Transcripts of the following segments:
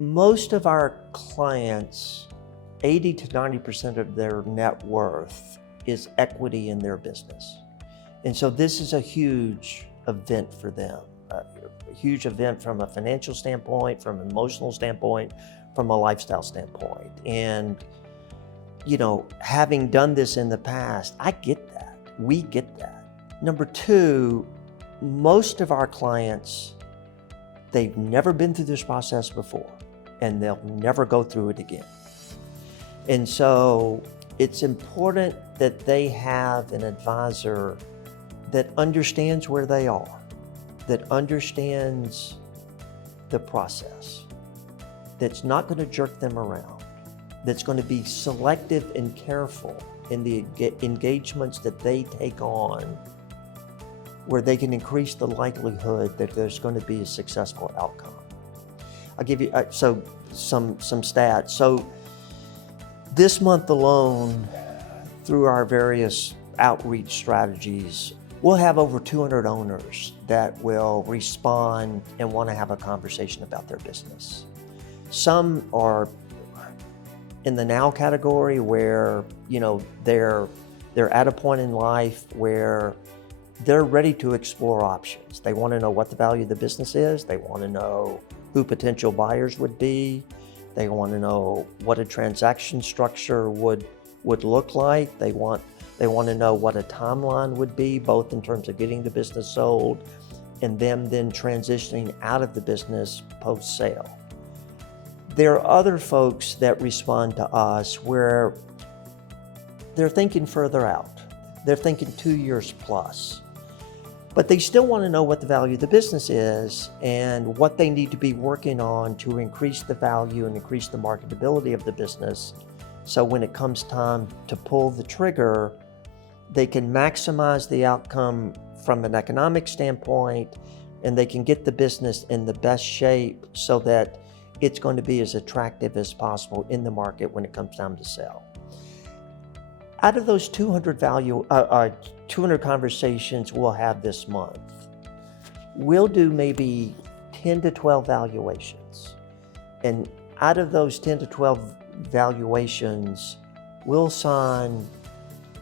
Most of our clients, 80 to 90% of their net worth is equity in their business. And so this is a huge event for them, a huge event from a financial standpoint, from an emotional standpoint, from a lifestyle standpoint. And, having done this in the past, I get that. We get that. Number two, most of our clients, they've never been through this process before, and they'll never go through it again. And so it's important that they have an advisor that understands where they are, that understands the process, that's not going to jerk them around, that's going to be selective and careful in the engagements that they take on, where they can increase the likelihood that there's going to be a successful outcome. I'll give you some stats. So this month alone, through our various outreach strategies, we'll have over 200 owners that will respond and want to have a conversation about their business. Some are in the now category where, they're at a point in life where they're ready to explore options. They want to know what the value of the business is. They want to know who potential buyers would be. They want to know what a transaction structure would look like. They want to know what a timeline would be, both in terms of getting the business sold and them then transitioning out of the business post-sale. There are other folks that respond to us where they're thinking further out. They're thinking 2 years plus. But they still want to know what the value of the business is and what they need to be working on to increase the value and increase the marketability of the business. So when it comes time to pull the trigger, they can maximize the outcome from an economic standpoint, and they can get the business in the best shape so that it's going to be as attractive as possible in the market when it comes time to sell. Out of those 200 conversations we'll have this month, we'll do maybe 10 to 12 valuations. And out of those 10 to 12 valuations, we'll sign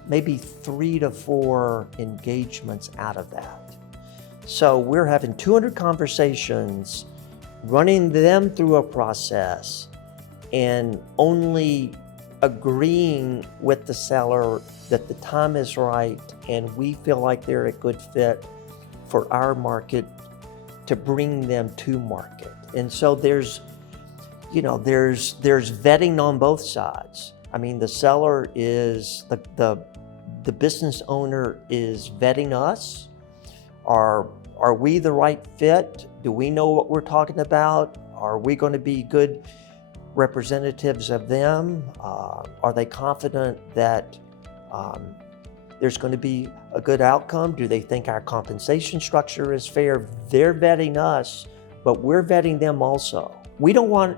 maybe 3 to 4 engagements out of that. So we're having 200 conversations, running them through a process, and only agreeing with the seller that the time is right and we feel like they're a good fit for our market to bring them to market. And so there's vetting on both sides. I mean, the seller is, the business owner is vetting us. Are we the right fit? Do we know what we're talking about? Are we going to be good representatives of them? Are they confident that there's going to be a good outcome? Do they think our compensation structure is fair? They're vetting us, but we're vetting them also. We don't want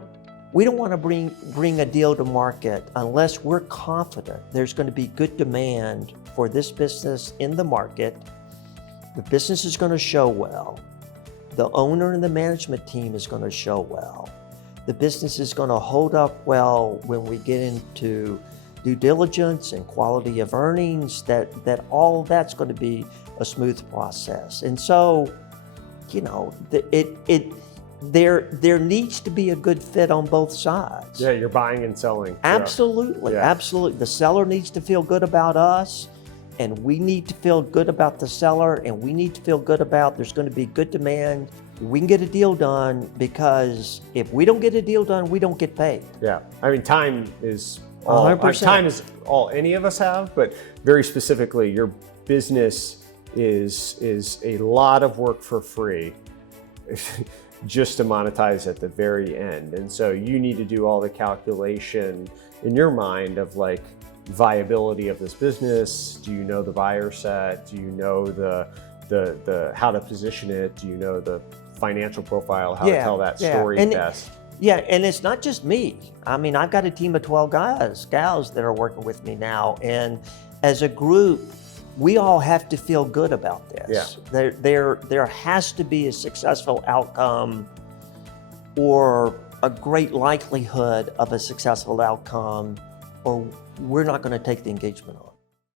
to bring a deal to market unless we're confident there's going to be good demand for this business in the market. The business is going to show well. The owner and the management team is going to show well. The business is going to hold up well when we get into due diligence and quality of earnings, that all that's going to be a smooth process. And so, there needs to be a good fit on both sides. Yeah, you're buying and selling. Absolutely, yeah. Absolutely. The seller needs to feel good about us, and we need to feel good about the seller, and we need to feel good about there's going to be good demand. We can get a deal done, because if we don't get a deal done, we don't get paid. Yeah, I mean, time is all 100%. Time is all any of us have, but very specifically, your business is a lot of work for free just to monetize at the very end. And so you need to do all the calculation in your mind of like viability of this business. Do you know the buyer set? Do you know the how to position it? Do you know the financial profile, how to tell that story best? Yeah, and it's not just me. I mean, I've got a team of 12 gals that are working with me now. And as a group, we all have to feel good about this. Yeah. There has to be a successful outcome, or a great likelihood of a successful outcome, or we're not going to take the engagement on.